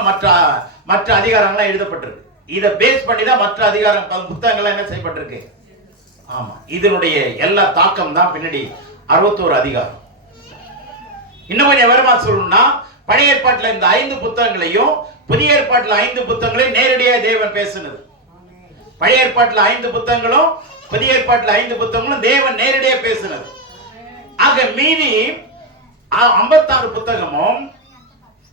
மற்ற அதிகாரங்கள்லாம் எழுதப்பட்டிருக்கு. இதை பேஸ் பண்ணி தான் மற்ற அதிகாரம் புத்தகங்கள்லாம் என்ன செய்யப்பட்டிருக்கு. ஆமா, இதனுடைய எல்லா தாக்கம் தான் பின்னாடி 61 அதிகாரம். இன்னும் கொஞ்சம் விவரமா சொல்லணும்னா, பழைய ஏற்பாட்டில் இந்த 5 புத்தகங்களையும் புதிய ஏற்பாட்டில் 5 புத்தகங்களை நேரடியாக தேவன் பேசினது. பழைய ஏற்பாட்டில் 5 புத்தகங்களும் புதிய ஏற்பாட்டில் 5 புத்தகங்களும் தேவன் நேரடியாக பேசினது. ஆக மீதி 56 புத்தகமும்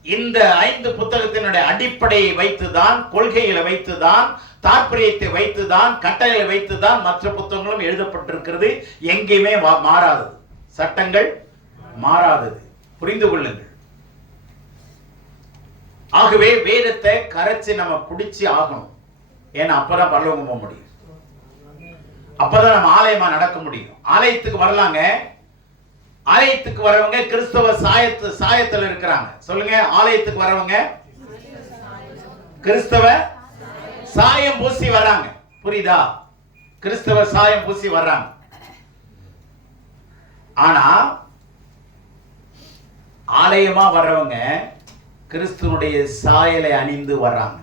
இந்த 5 புத்தகத்தினுடைய அடிப்படையை வைத்துதான், கொள்கைகளை வைத்துதான், தாற்பயத்தை வைத்துதான், கட்டளைகளை வைத்துதான் மற்ற புத்தகங்களும் எழுதப்பட்டிருக்கிறது. எங்கேயுமே மாறாதது, சட்டங்கள் மாறாதது. புரிந்து கொள்ளுங்கள். ஆகவே வேதத்தை கரைச்சி நம்ம குடிச்சு ஆகணும். ஏன்னா அப்பதான் பரலோகம் போக முடியும், அப்பதான் நம்ம ஆலயமா நடக்க முடியும். ஆலயத்துக்கு வரலாங்க. ஆலயத்துக்கு வரவங்க கிறிஸ்தவ சாயத்துல இருக்கிறாங்க. சொல்லுங்க, ஆலயத்துக்கு வரவங்க கிறிஸ்தவ சாயம் பூசி வர்றாங்க. புரியுதா? கிறிஸ்தவ சாயம் பூசி வர்றாங்க. ஆனா ஆலயமா வர்றவங்க கிறிஸ்துவனுடைய சாயலை அணிந்து வர்றாங்க.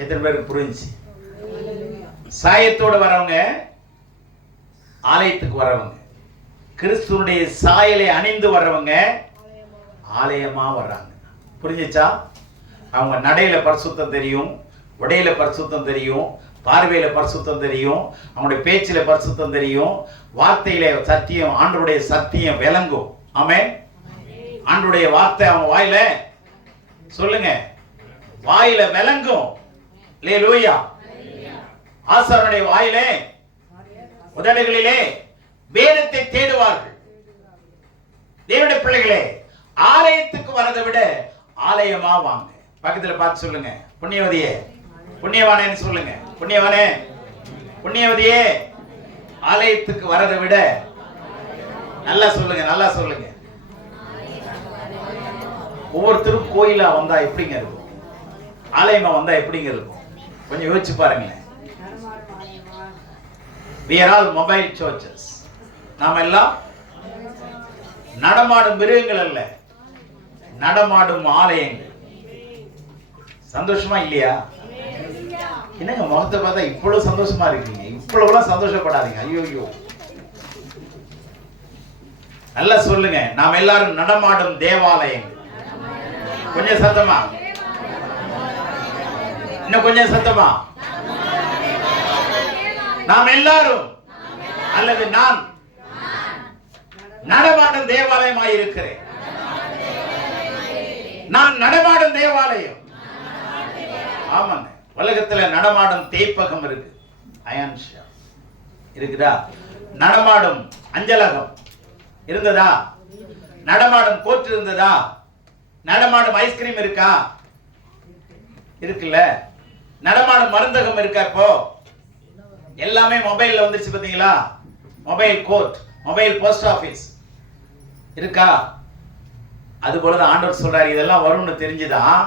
எத்தனை பேருக்கு புரிஞ்சு? சாயத்தோட வரவங்க ஆலயத்துக்கு வரவங்க, கிறிஸ்துவனுடைய சாயலை அணிந்து வர்றவங்க ஆலயமா வர்றாங்க. புரிஞ்சுச்சா? அவங்க நடையில பரிசுத்தம் தெரியும், உடையில பரிசுத்தம் தெரியும், பார்வையில பரிசுத்தம் தெரியும், அவங்களுடைய பேச்சில பரிசுத்தம் தெரியும், வார்த்தையில சத்தியம், ஆண்டவருடைய சத்தியம் விளங்கும். ஆமென். ஆண்டவருடைய வார்த்தை அவங்க வாயில, சொல்லுங்க, வாயில விளங்கும். அல்லேலூயா. ஆசாரனுடைய வாயிலே, உதடுகளிலே வேதத்தை தேடுவார்கள். தேவனுடைய பிள்ளைகளே, ஆலயத்துக்கு வரதை விட ஆலயமா வாங்க. பக்கத்துல பார்த்து சொல்லுங்க, புண்ணியவதியே, புண்ணியவானேன்னு சொல்லுங்க. புண்ணியவானே, புண்ணியவதியே, ஆலயத்துக்கு வரதை விட, நல்லா சொல்லுங்க, நல்லா சொல்லுங்க. ஒவ்வொருத்தரும் கோயிலா வந்தா எப்படிங்க இருக்கும், ஆலயமா வந்தா எப்படிங்க இருக்கும்? கொஞ்சம் யோசிச்சு பாருங்களேன். We are all mobile churches. நாம எல்லாம் நடமாடும் மிருகங்கள் அல்ல, நடமாடும் ஆலயங்கள். சந்தோஷமா இல்லையா? என்னங்க முகத்தை பார்த்தா இவ்வளவு சந்தோஷமா இருக்கீங்க? இவ்வளவுலாம் சந்தோஷப்படாதீங்க. ஐயோ, நல்லா சொல்லுங்க, நாம் எல்லாரும் நடமாடும் தேவாலயங்கள். கொஞ்சம் சத்தமா, இன்னும் கொஞ்சம் சத்தமா. நாம் எல்லாரும் அல்லது நான் நடமாடும் தேவாலயமாய் இருக்கிறேன். நான் நடமாடும் தேவாலயம். ஆமாங்க, உலகத்துல நடமாடும் தேய்ப்பகம் இருக்கு, அயான்ஷா இருக்குதா? நடமாடும் அஞ்சலகம் இருந்ததா? நடமாடும் கோர்ட் இருந்ததா? நடமாடும் ஐஸ்கிரீம் இருக்கா? இருக்குல்ல. நடமாடும் மருந்தகம் இருக்கா? இப்போ எல்லாமே மொபைல்ல வந்துருச்சு பாத்தீங்களா? Mobile court, mobile post office இருக்கா? அது போலதான் ஆண்டவர் சொல்றாரு, இதெல்லாம் வரும்னு தெரிஞ்சுதான்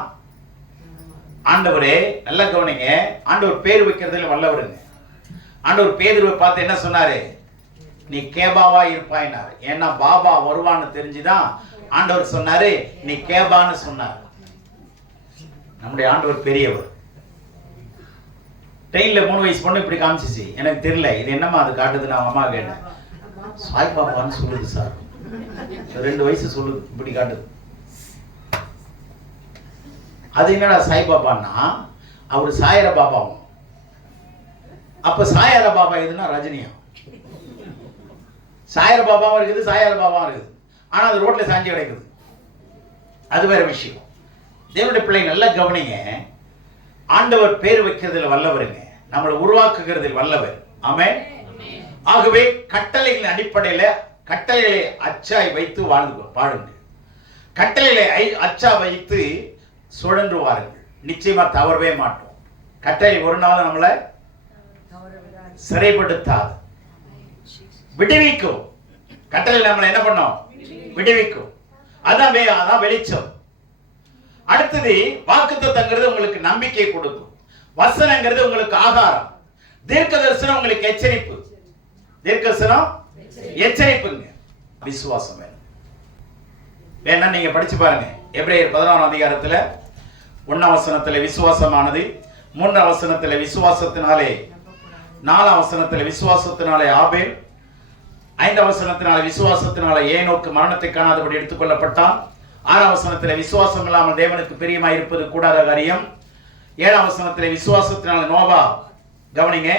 ஆண்டவரே, நல்லா கவனிங்க, ஆண்டவர் பேர் வைக்கிறதுல வல்லவருங்க. ஆண்டவர் பேதுருவை பார்த்து என்ன சொன்னாரு? நீ கேபாவா இருப்பாயினாரு. ஏன்னா பாபா வருவான்னு தெரிஞ்சுதான் ஆண்டவர் சொன்னாரு நீ கேபான்னு சொன்னார். நம்முடைய ஆண்டவர் பெரியவர். ட்ரெயின்ல 3 வயசு பொண்ணு இப்படி காமிச்சிச்சு, எனக்கு தெரியல இது என்னமா அது காட்டுது. நான் அம்மா கேட்டேன், சாய் பாபான்னு சொல்லுது சார். 2 வயசு சொல்லுது, இப்படி காட்டுது. அது என்னடா சாய் பாபான்னா, அவரு சாயர பாபாவும். அப்ப சாயர பாபா எதுனா ரஜினியா? சாயர பாபாவும் இருக்குது, சாயர பாபாவும் இருக்குது. ஆனா அது ரோட்ல சாஞ்சி கிடைக்குது, அது வேற விஷயம். தேவனுடைய பிள்ளை நல்லா கவனிங்க, ஆண்டவர் பேர் வைக்கிறதுல வல்லவருங்க, நம்மளை உருவாக்குகிறதில் வல்லவர். ஆமென். ஆகவே கட்டளைகளின் அடிப்படையில கட்டளைகளை அச்சாய் வைத்து வாழுங்கள். கட்டளைகளை அச்சா வைத்து சுழன்று வாருங்கள். நிச்சயமா தவறவே மாட்டோம். கட்டளை ஒரு நாள் நம்மளை சிறைப்படுத்தாது, விடுவிக்கும். கட்டளை நம்மளை என்ன பண்ணோம்? விடுவிக்கும். அதான் வெளிச்சம். அடுத்தது வாக்குத்தத்தங்கிறது உங்களுக்கு நம்பிக்கை கொடுக்கும். வசனங்கிறது உங்களுக்கு ஆகாரம். தீர்க்க தரிசனம் உங்களுக்கு எச்சரிப்பு. தீர்க்க தரிசனம் எச்சரிப்புங்க. விசுவாசம் வேணும். வேணா நீங்க படிச்சு பாருங்க. எபிரேயர் 11ஆம் அதிகாரத்துல 1ஆம் வசனத்துல விசுவாசமானது, 3ஆம் வசனத்துல விசுவாசத்தினாலே, 4ஆம் வசனத்துல விசுவாசத்தினாலே ஆபேல், 5ஆம் வசனத்தினாலே விசுவாசத்தினாலே ஏனோக்கு மரணத்தை காணாதபடி எடுத்துக்கொள்ளப்பட்டான், 6ஆம் வசனத்திலே விசுவாசம் இல்லாமல் தேவனுக்கு பிரியமாய் இருப்பது கூடாத காரியம். 7ஆம் வசனத்திலே விசுவாசத்தினால நோவா, கவனிங்க.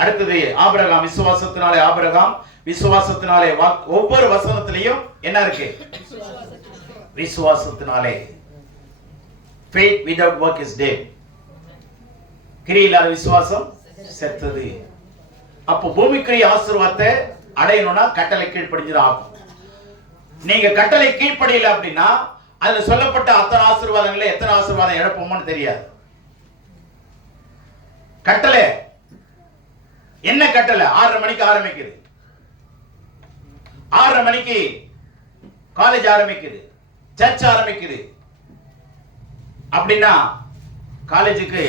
அடுத்தது ஆபிரகாம், விசுவாசத்தினாலே ஆபிரகாம், விசுவாசத்தினாலே ஒவ்வொரு வசனத்திலையும் என்ன இருக்கு? விசுவாசத்தினாலே. faith without work is dead. கிரியை இல்லாத விசுவாசம் செத்தது. அப்போ பூமிக்குரிய ஆசீர்வாதத்தை அடையணும்னா கட்டளை கீழ்ப்படிஞ்சுதான் ஆகும். நீங்க கட்டளை கீழ்ப்படியல அப்படின்னா அதுல சொல்லப்பட்ட அத்தனை ஆசீர்வாதங்களே எத்தனை ஆசீர்வாதம் இழப்போம்னு தெரியாது. கட்டளை என்ன? கட்டளை 6:30 மணிக்கு ஆரம்பிக்குது, 6:30 மணிக்கு காலேஜ் ஆரம்பிக்குது, சர்ச் ஆரம்பிக்குது அப்படின்னா காலேஜுக்கு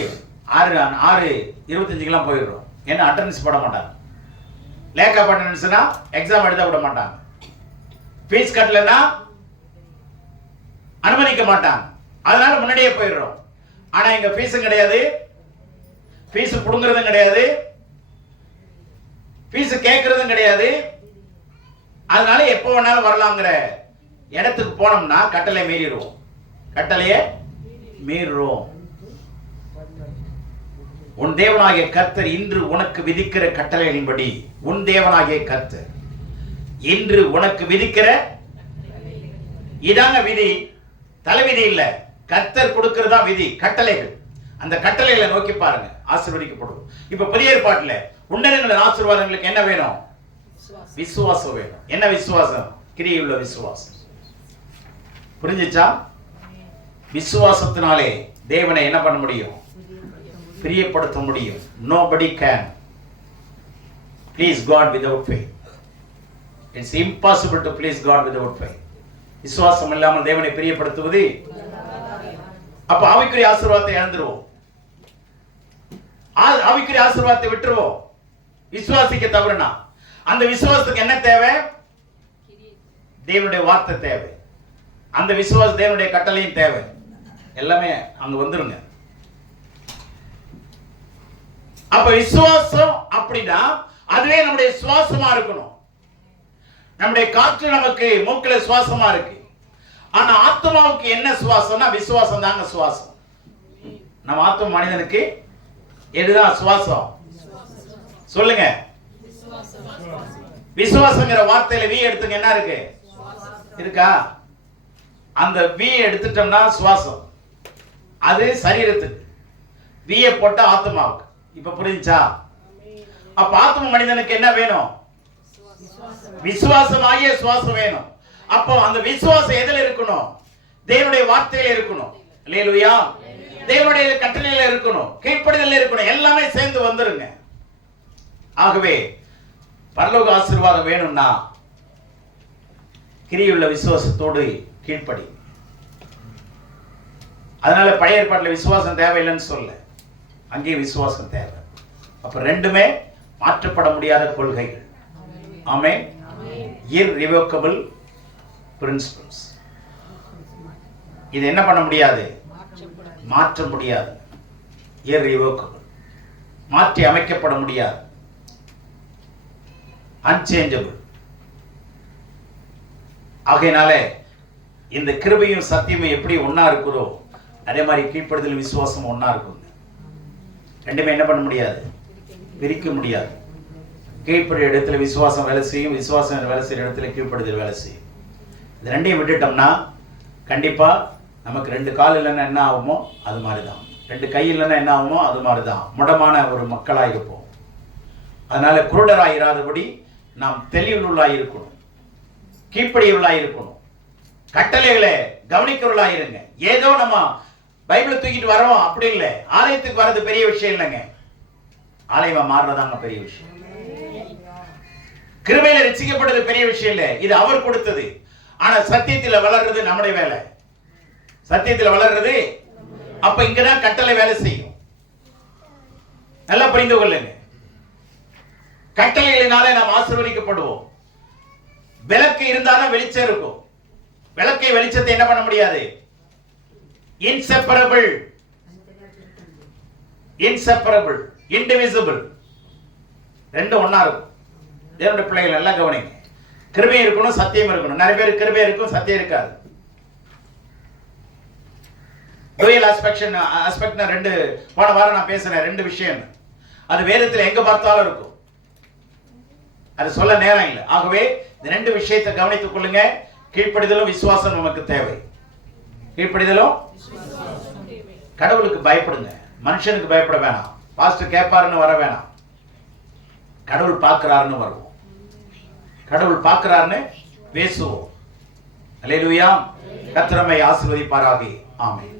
6:25 போயிடுறோம். என்ன அட்டெண்டன்ஸ் போட மாட்டாங்க. லேக் ஆஃப் அட்டெண்டன்ஸ்னா எக்ஸாம் எழுத விட மாட்டாங்க. ஃபீஸ் கட்டலன்னா அனுமதிக்க மாட்டாங்க. அதனால முன்னாடியே போயிடுறோம். ஆனா இங்க ஃபீஸும் கிடையாது, ஃபீஸ் புடுங்கிறதும் கிடையாது, ஃபீஸ் கேட்கறதும் கிடையாது. அதனால எப்போ வேணாலும் வரலாங்கிற இடத்துக்கு போனோம்னா கட்டளை மீறிடுவோம். கட்டளையை மீறுறோம். உன் தேவனாகிய கர்த்தர் இன்று உனக்கு விதிக்கிற கட்டளைகளின்படி, உன் தேவனாகிய கர்த்தர் இன்று உனக்கு விதிக்கிற, இதாங்க விதி, தலைவிதி இல்ல, கர்த்தர் கொடுக்கிறதா விதி, கட்டளைகள். அந்த கட்டளைகளை நோக்கி பாருங்க, ஆசீர்வதிக்கப்படும். இப்ப புதிய ஏற்பாட்டுல உன்னதங்களின் ஆசீர்வாதங்களுக்கு என்ன வேணும்? விசுவாசம் வேணும். என்ன விசுவாசம்? கிரியையுள்ள விசுவாசம். புரிஞ்சுச்சா? விசுவாசத்தினாலே தேவனை என்ன பண்ண முடியும்? பிரியப்படுத்த முடியும். Nobody can please God without faith. It's impossible to please God without faith. விசுவாசம் இல்லாமல் தேவனை பிரியப்படுத்துவது. அப்ப ஆவிக்குரிய ஆசீர்வாதத்தை இழந்துருவோம். ஆவிக்குரிய ஆசீர்வாதத்தை விட்டுருவோம் விசுவாசிக்க தவறுனா. அந்த விசுவாசத்துக்கு என்ன தேவை? தேவனுடைய வார்த்தை தேவை. அந்த விசுவாசம் தேவனுடைய கட்டளையும் தேவை. எல்லாமே அங்க வந்துருங்க. அப்ப விசுவாசம் அப்படின்னா அதுவே நம்முடைய சுவாசமா இருக்கணும். நம்முடைய காற்று நமக்கு மூக்குல சுவாசமா இருக்கு. ஆனா ஆத்மாவுக்கு என்ன சுவாசம்னா விசுவாசம் தாங்க சுவாசம். நம்ம ஆத்ம மனிதனுக்கு எதுதான் சுவாசம்? சொல்லுங்க. விசுவாசங்கிற வார்த்தையில வி எடுத்துங்க, என்ன இருக்கு? இருக்கா? அந்த வி எடுத்துட்டோம்னா சுவாசம், அது சரீரத்துக்கு. வியை போட்ட ஆத்மாவுக்கு. இப்ப புரிஞ்சா? அப்ப ஆத்ம மனிதனுக்கு என்ன வேணும்? விசுவாசமாகிய சுவாசம் வேணும். அப்போ அந்த விசுவாசம் எதுல இருக்கணும்? தேவனுடைய வார்த்தையில இருக்கணும். அல்லேலூயா. தேவனுடைய கட்டளையில இருக்கணும், கீழ்ப்படிதல்ல இருக்கணும். எல்லாமே சேர்ந்து வந்துருங்க. ஆகவே பரலோக ஆசீர்வாதம் வேணும்னா கிரியுள்ள விசுவாசத்தோடு கீழ்ப்படி. அதனால பழைய ஏற்பாட்டில் விசுவாசம் தேவையில்லைன்னு சொல்ல, அங்கே விசுவாசம் தேவை. அப்ப ரெண்டுமே மாற்றப்பட முடியாத கொள்கைகள். ஆமென். irrevocable principles. இது என்ன பண்ண முடியாது? மாற்ற முடியாது. irrevocable, மாற்றி அமைக்கப்பட முடியாது. unchangeable. ஆகையினால இந்த கிருபையும் சத்தியமும் எப்படி ஒன்னா இருக்குதோ அதே மாதிரி கீழ்ப்படுதல் விசுவாசம் ஒன்னா இருக்குங்க. ரெண்டுமே என்ன பண்ண முடியாது? பிரிக்க முடியாது. கீழ்ப்படிய இடத்துல விசுவாசம் வேலை செய்யும், விசுவாசம் வேலை செய்யற இடத்துல கீழ்ப்படுதல் வேலை செய்யும். இது ரெண்டையும் விட்டுட்டோம்னா கண்டிப்பா நமக்கு ரெண்டு கால் இல்லைன்னா என்ன ஆகுமோ அது மாதிரிதான், ரெண்டு கை இல்லைன்னா என்ன ஆகுமோ அது மாதிரிதான், முடமான ஒரு மக்களா இருப்போம். அதனால குருடராய் இராதபடி நாம் தெளிவுள்ளாய் இருக்கணும், கீழ்ப்படியுள்ளாய் இருக்கணும், கட்டளைகளை கவனிக்கிறவர்களாய் இருங்க. ஏதோ நம்ம பைபிளை தூக்கிட்டு வரோம் அப்படி இல்லை. ஆலயத்துக்கு வர்றது பெரிய விஷயம் இல்லைங்க, ஆலயமா மாறுறதாங்க பெரிய விஷயம். கிருபையில ரட்சிக்கப்படுறது பெரிய விஷயம் இல்லை, இது அவர் கொடுத்தது. ஆனா சத்தியத்துல வளர்றது நம்முடைய வேலை. சத்தியத்துல வளர்றது அப்ப இங்கதான் கட்டளை வேலை செய்யும். நல்லா புரிந்து கொள்ளுங்க. கட்டளைகளினாலே நாம் ஆசீர்வதிக்கப்படுவோம். விளக்கு இருந்தாலும் வெளிச்சம் இருக்கும். விளக்கை வெளிச்சத்தை என்ன பண்ண முடியாது? இன்செப்பரபிள், இன்செப்பரபிள், இன்டிவிசிபிள், ரெண்டும் ஒன்னா இருக்கும். தேவனுடைய பிள்ளைகள் எல்லாம் கவனிங்க. கிருபை இருக்கணும், சத்தியம் இருக்கணும். நிறைய பேர் கிருபை இருக்கும், சத்தியம் இருக்காது. டுயல் ஆஸ்பெக்ட்னா ரெண்டு, போன வாரம் நான் பேசினேன் ரெண்டு விஷயம். அது வேதத்தில் எங்க பார்த்தாலும் இருக்கும், அது சொல்ல நேரம் இல்லை. ஆகவே இந்த ரெண்டு விஷயத்தை கவனித்துக் கொள்ளுங்க. கீழ்ப்படிதலும் விசுவாசம் நமக்கு தேவை. கீழ்ப்படிதலும், கடவுளுக்கு பயப்படுங்க, மனுஷனுக்கு பயப்பட வேணாம். பாஸ்டர் கேட்பாருன்னு வர வேணாம், கடவுள் பார்க்கிறாருன்னு வருவோம், கடவுள் பார்க்கிறாருன்னு பேசுவோம். அல்லேலூயா. கர்த்தர் நம்மை ஆசீர்வதிப்பாராக. ஆமென்.